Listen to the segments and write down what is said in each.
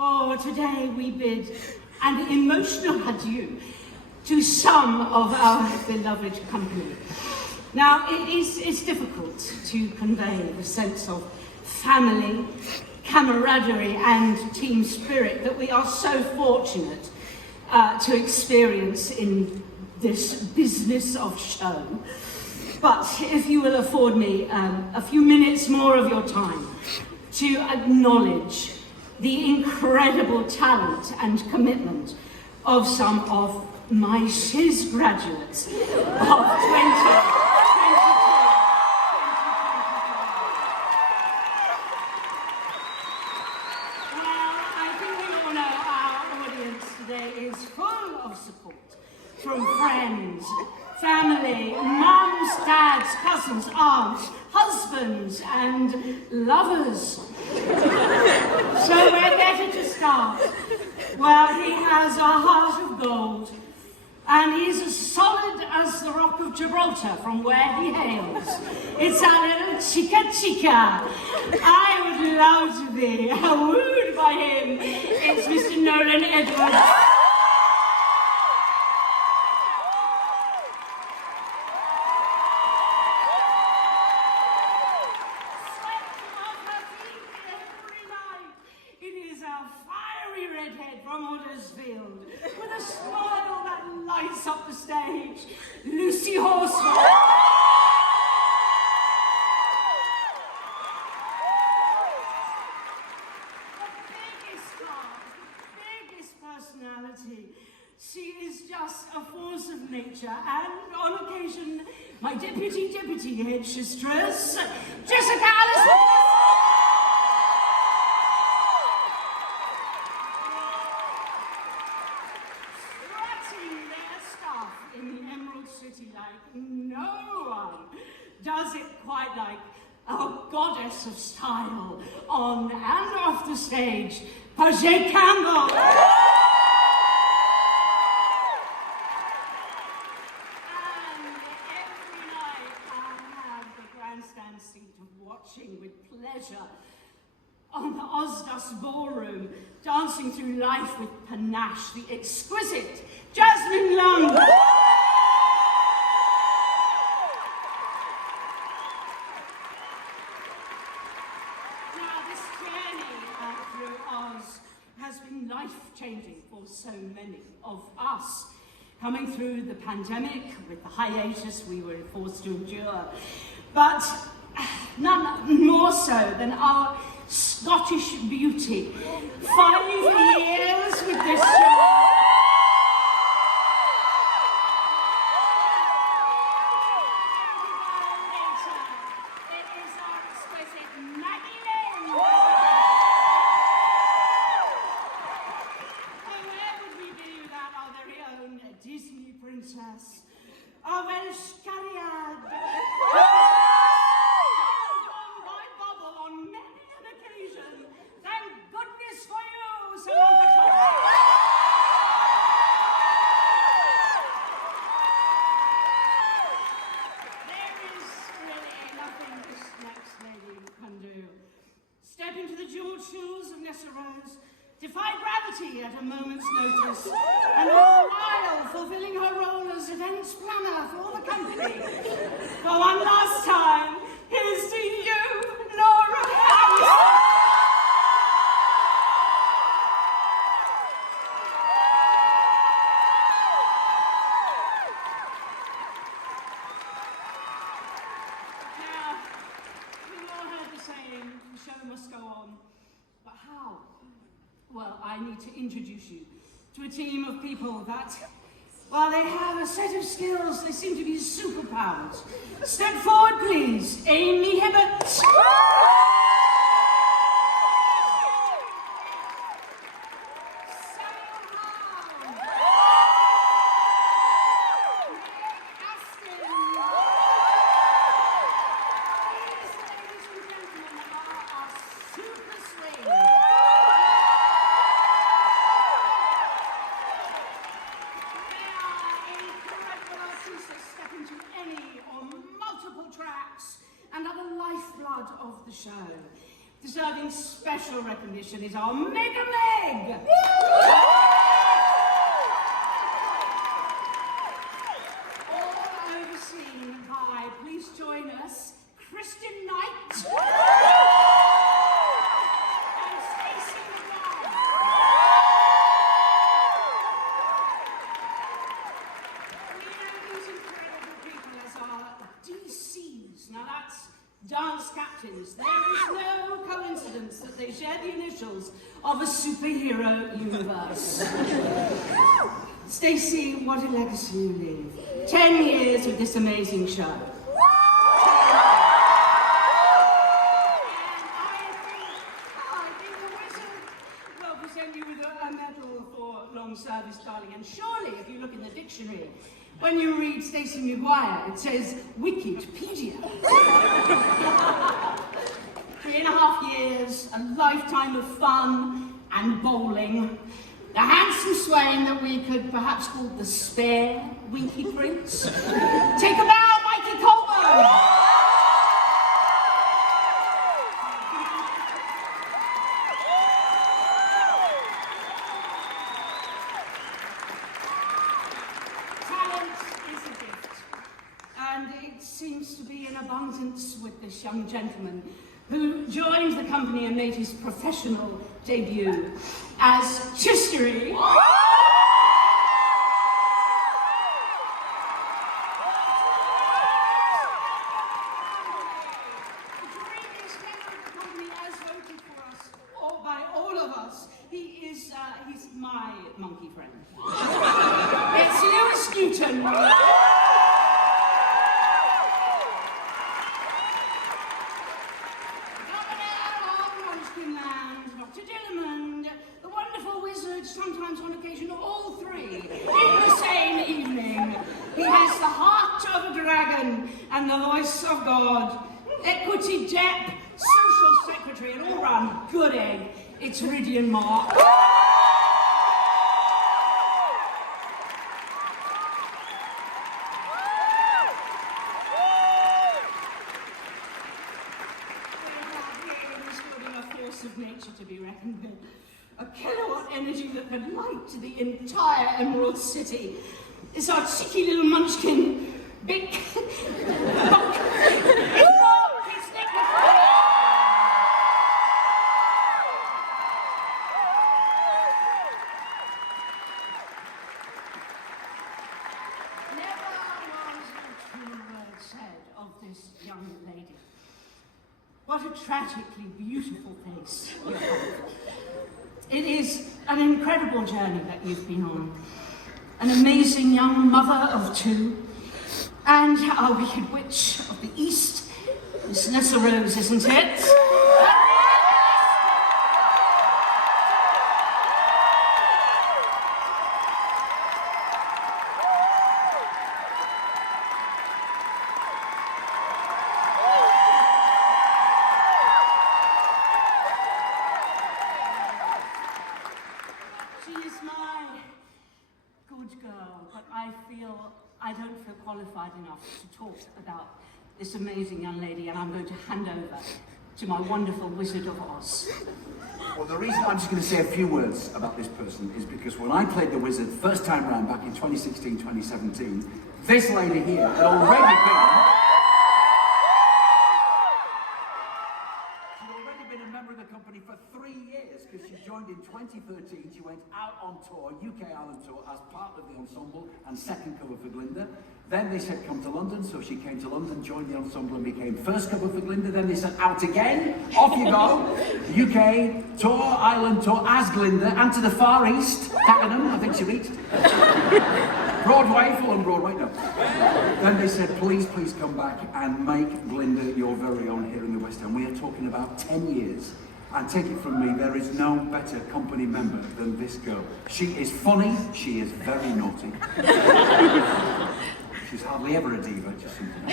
For today we bid an emotional adieu to some of our beloved company. Now, it's difficult to convey the sense of family, camaraderie, and team spirit that we are so fortunate to experience in this business of show. But if you will afford me a few minutes more of your time to acknowledge the incredible talent and commitment of some of my Shiz graduates of 2022. Is full of support from friends, family, mums, dads, cousins, aunts, husbands, and lovers. So where better to start? Well, he has a heart of gold, and he's as solid as the Rock of Gibraltar from where he hails. It's our little chica. I would love to be wooed by him. It's Mr. Nolan Edwards. With a smile that lights up the stage, Lucie Horsfall. The biggest personality. She is just a force of nature, and on occasion, my deputy head mistress, Jessica Allison. Like no one does it quite like a goddess of style on and off the stage, Paje Campbell. And every night I have the grandstand seat watching with pleasure on the Osdust Ballroom, dancing through life with panache, the exquisite Jasmine Leung. Has been life-changing for so many of us. Coming through the pandemic with the hiatus we were forced to endure, but none more so than our Scottish beauty. 5 years with this show. It is our exquisite Maggie. Disney princess, a Welsh Cariad, done by Bubble on many an occasion. Thank goodness for you, Samantha. There is really nothing this next lady can do. Step into the jeweled shoes of Nessarose, defy gravity at a moment's notice, and all the while fulfilling her role as events planner for the company. For one last time, here's to you, Laura. Now, we've all heard the saying, the show must go on. But how? Well, I need to introduce you to a team of people that, while they have a set of skills, they seem to be superpowers. Step forward, please. Amie, Hibbert. special recognition is our Mega Meg! All overseen by, please join us, Christian Knight and Stacey McLean. We know these incredible people as our DCs. Now that's dance captains. There is no coincidence that they share the initials of a superhero universe. Stacey, what a legacy you leave. 10 years of this amazing show. And I think the wizard will present you with a medal for long service, darling. And surely, if you look in the dictionary, when you read Stacey Maguire, it says Wikipedia. 3.5 years, a lifetime of fun and bowling. The handsome swain that we could perhaps call the spare Winky Prince. Take a bow, Mikey Colbourne! Talent is a gift, and it seems to be in abundance with this young gentleman who joined the company and made his professional debut as Chistery. He's my monkey friend. It's Lewis Newton. Sometimes on occasion, all three, in the same evening. He has the heart of a dragon and the voice of God. Equity Dep, social secretary, and all-round good egg. It's Rhidian Marc. A force of nature to be reckoned with. A kilowatt energy that could light the entire Emerald City. It's our cheeky little munchkin, big buck. Never was a true word said of this young lady. What a tragically beautiful face you have. It is an incredible journey that you've been on. An amazing young mother of two. And our wicked witch of the East, Miss Nessarose, isn't it? I don't feel qualified enough to talk about this amazing young lady, and I'm going to hand over to my wonderful Wizard of Oz. Well, the reason I'm just going to say a few words about this person is because when I played the Wizard first time round back in 2016, 2017, this lady here had already been a member of the company for 3 years, because she joined in 2013. She went out on tour, UK Ireland tour, as part of the Ensemble and second cover for Glinda. Then they said come to London, so she came to London, joined the Ensemble and became first cover for Glinda. Then they said out again, off you go. UK tour, Ireland tour as Glinda, and to the Far East, Dagenham, I think she reached. Broadway, Fulham Broadway, no. Then they said, please come back and make Glinda your very own here in the West End. We are talking about 10 years. And take it from me, there is no better company member than this girl. She is funny, she is very naughty. She's hardly ever a diva, just something.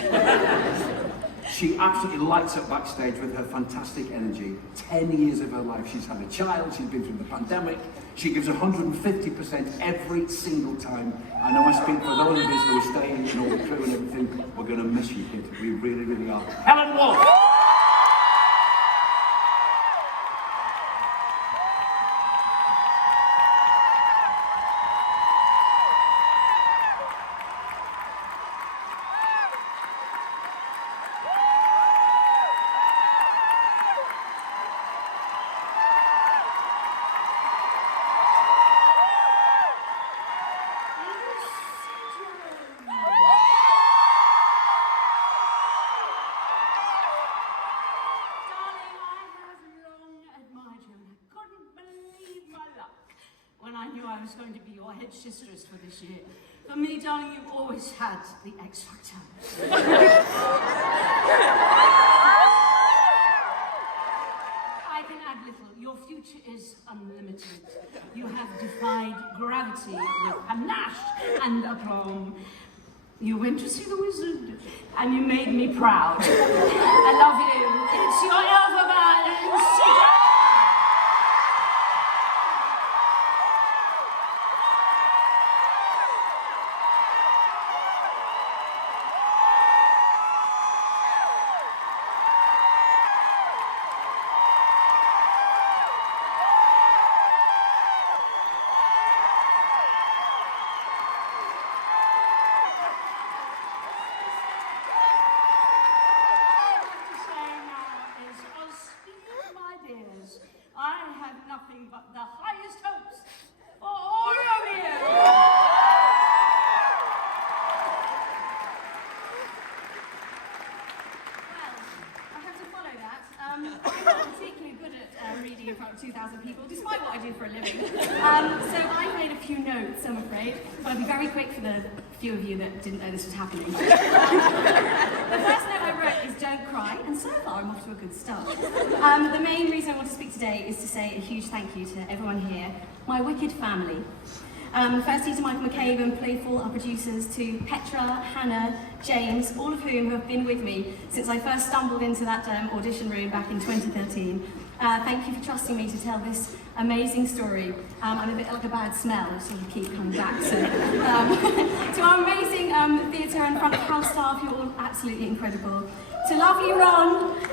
She absolutely lights up backstage with her fantastic energy. 10 years of her life, she's had a child, she's been through the pandemic. She gives 150% every single time. I know I speak for those of us who are staying and all the crew and everything. We're going to miss you, kid. We really, really are. Helen Woolf! when I knew I was going to be your head sisteress for this year. For me, darling, you've always had the X Factor. I can add little. Your future is unlimited. You have defied gravity with panache and aplomb. You went to see the wizard, and you made me proud. I love you. It's your Elphaba. But the highest hopes for all of you. Well, I have to follow that. I'm not particularly good at reading in front of 2,000 people, despite what I do for a living. So I've made a few notes, I'm afraid, but I'll be very quick for the few of you that didn't know this was happening. The first note I wrote is don't cry, and so far I'm off to a good start. The main reason I want to speak today is to say a huge thank you to everyone here, my wicked family. Firstly to Michael McCabe and Playful, our producers, to Petra, Hannah, James, all of whom have been with me since I first stumbled into that audition room back in 2013. Thank you for trusting me to tell this amazing story. I'm a bit like a bad smell, I sort of keep coming back. So, to our amazing theatre and front of house staff, you're all absolutely incredible. To lovely Ron, Pete,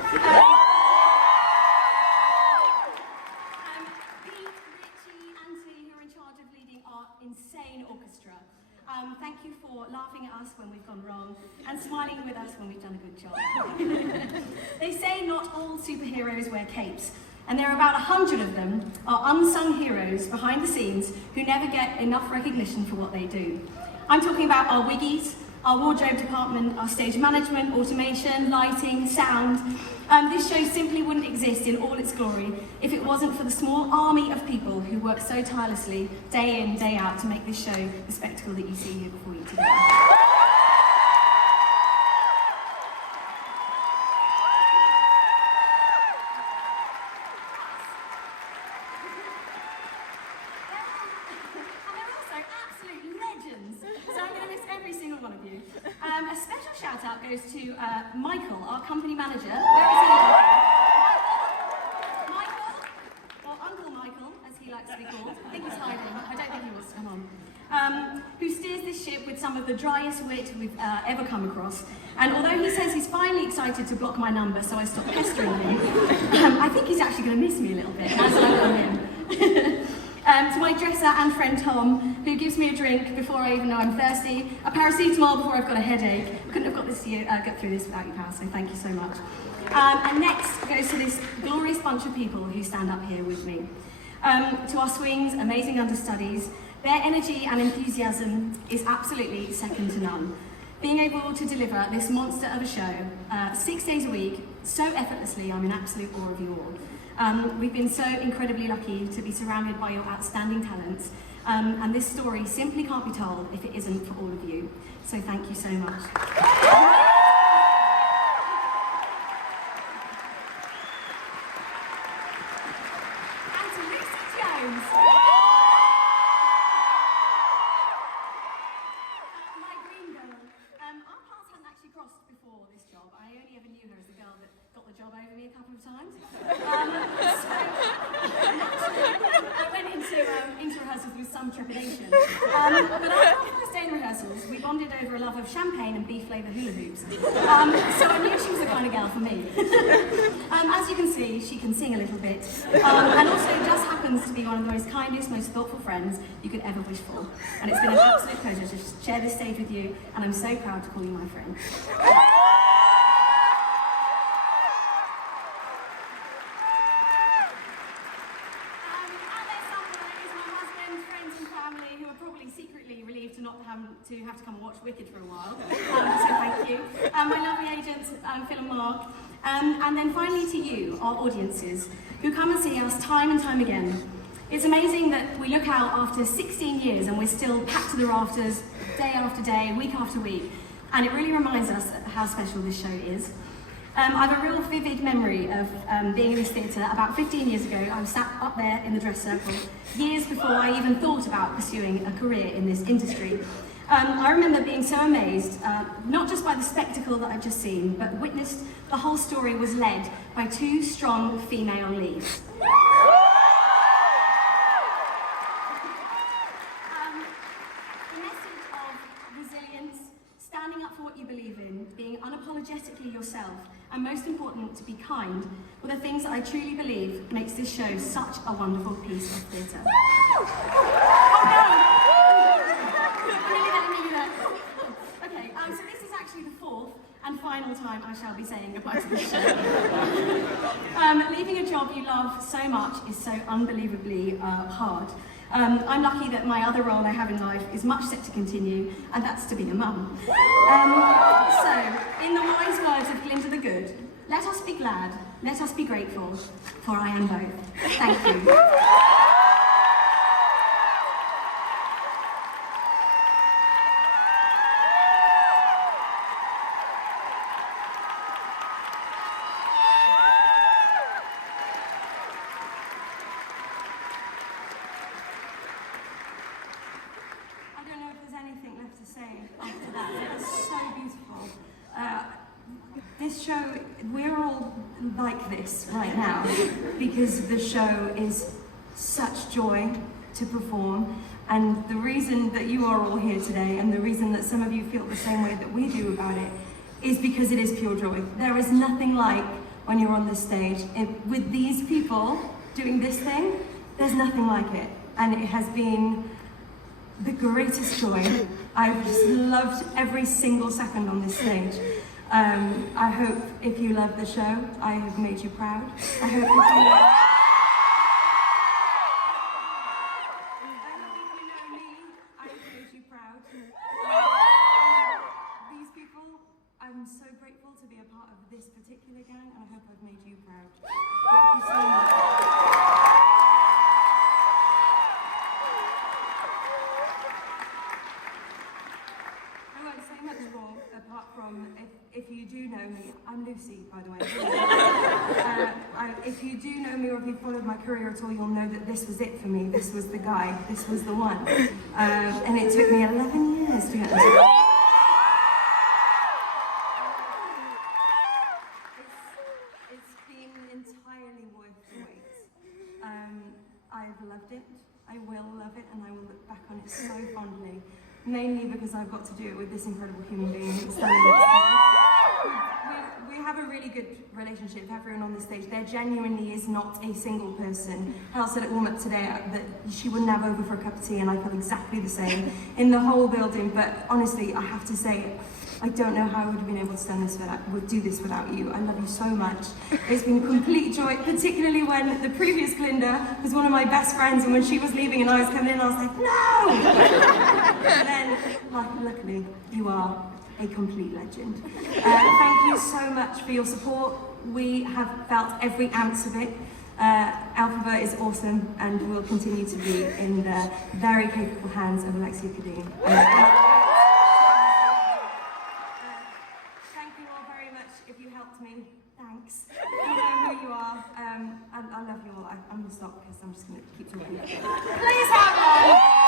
Richie, Auntie, who are in charge of leading our insane orchestra. Thank you for laughing at us when we've gone wrong and smiling with us when we've done a good job. They say not all superheroes wear capes, and there are about 100 of them, are unsung heroes behind the scenes who never get enough recognition for what they do. I'm talking about our wiggies, our wardrobe department, our stage management, automation, lighting, sound. This show simply wouldn't exist in all its glory if it wasn't for the small army of people who work so tirelessly, day in, day out, to make this show the spectacle that you see here before you today. A special shout out goes to Michael, our company manager. Where is he? Michael, or Uncle Michael, as he likes to be called. I think he's hiding. I don't think he wants to come on. Who steers this ship with some of the driest wit we've ever come across. And although he says he's finally excited to block my number, so I stop pestering him, I think he's actually going to miss me a little bit as I come in. To my dresser and friend Tom, who gives me a drink before I even know I'm thirsty, a paracetamol before I've got a headache. Couldn't have got this get through this without you, pal, so thank you so much. And next goes to this glorious bunch of people who stand up here with me. To our swings, amazing understudies, their energy and enthusiasm is absolutely second to none. Being able to deliver this monster of a show 6 days a week, so effortlessly, I'm in absolute awe of you all. We've been so incredibly lucky to be surrounded by your outstanding talents, and this story simply can't be told if it isn't for all of you. So thank you so much. And to Lucie Jones. My green girl. Our paths hadn't actually crossed before this job. I only ever knew her as the girl that got the job over me a couple of times. I went into rehearsals with some trepidation. But after our first day in rehearsals, we bonded over a love of champagne and beef flavour hula hoops. So I knew she was the kind of girl for me. As you can see, she can sing a little bit. And also just happens to be one of the most kindest, most thoughtful friends you could ever wish for. And it's been an absolute pleasure to share this stage with you, and I'm so proud to call you my friend. To have to come and watch Wicked for a while, so thank you. My lovely agents, Phil and Marc, and then finally to you, our audiences, who come and see us time and time again. It's amazing that we look out after 16 years and we're still packed to the rafters, day after day, week after week, and it really reminds us how special this show is. I have a real vivid memory of being in this theatre about 15 years ago. I was sat up there in the dress circle, years before I even thought about pursuing a career in this industry. I remember being so amazed, not just by the spectacle that I've just seen, but witnessed the whole story was led by two strong female leads. The message of resilience, standing up for what you believe in, being unapologetically yourself, and most important, to be kind, were the things that I truly believe makes this show such a wonderful piece of theatre. Oh no! Okay, so this is actually the fourth and final time I shall be saying goodbye to this show. Leaving a job you love so much is so unbelievably hard. I'm lucky that my other role I have in life is much set to continue, and that's to be a mum. So, in the wise words of Glinda the Good, let us be glad, let us be grateful, for I am both. Thank you. After that, it was so beautiful. This show, we're all like this right now because the show is such joy to perform, and the reason that you are all here today and the reason that some of you feel the same way that we do about it is because it is pure joy. There is nothing like when you're on this stage with these people doing this thing. There's nothing like it, and it has been the greatest joy. I've just loved every single second on this stage. I hope if you love the show, I have made you proud. I hope if you know me, I have made you proud. These people, I'm so grateful to be a part of this particular gang, and I hope I've made you proud. Thank you so much. Apart from, if you do know me, I'm Lucie, by the way. If you do know me or if you followed my career at all, you'll know that this was it for me. This was the guy. This was the one. And it took me 11 years to get this. It's been entirely worth the wait. I've loved it. I will love it, and I will look back on it so fondly. Mainly because I've got to do it with this incredible human being standing next to me. We have a really good relationship with everyone on this stage. There genuinely is not a single person. Hal said at warm-up today that she wouldn't have over for a cup of tea, and I felt exactly the same in the whole building. But honestly, I have to say, I don't know how I would have been able to do this without you. I love you so much. It's been complete joy, particularly when the previous Glinda was one of my best friends, and when she was leaving and I was coming in, I was like, no! And then, luckily, you are a complete legend. Thank you so much for your support. We have felt every ounce of it. Elphaba is awesome and will continue to be in the very capable hands of Alishia-Marie. If you helped me, thanks. You know who you are, and I love you all. I'm going to stop because I'm just going to keep talking. Please have one!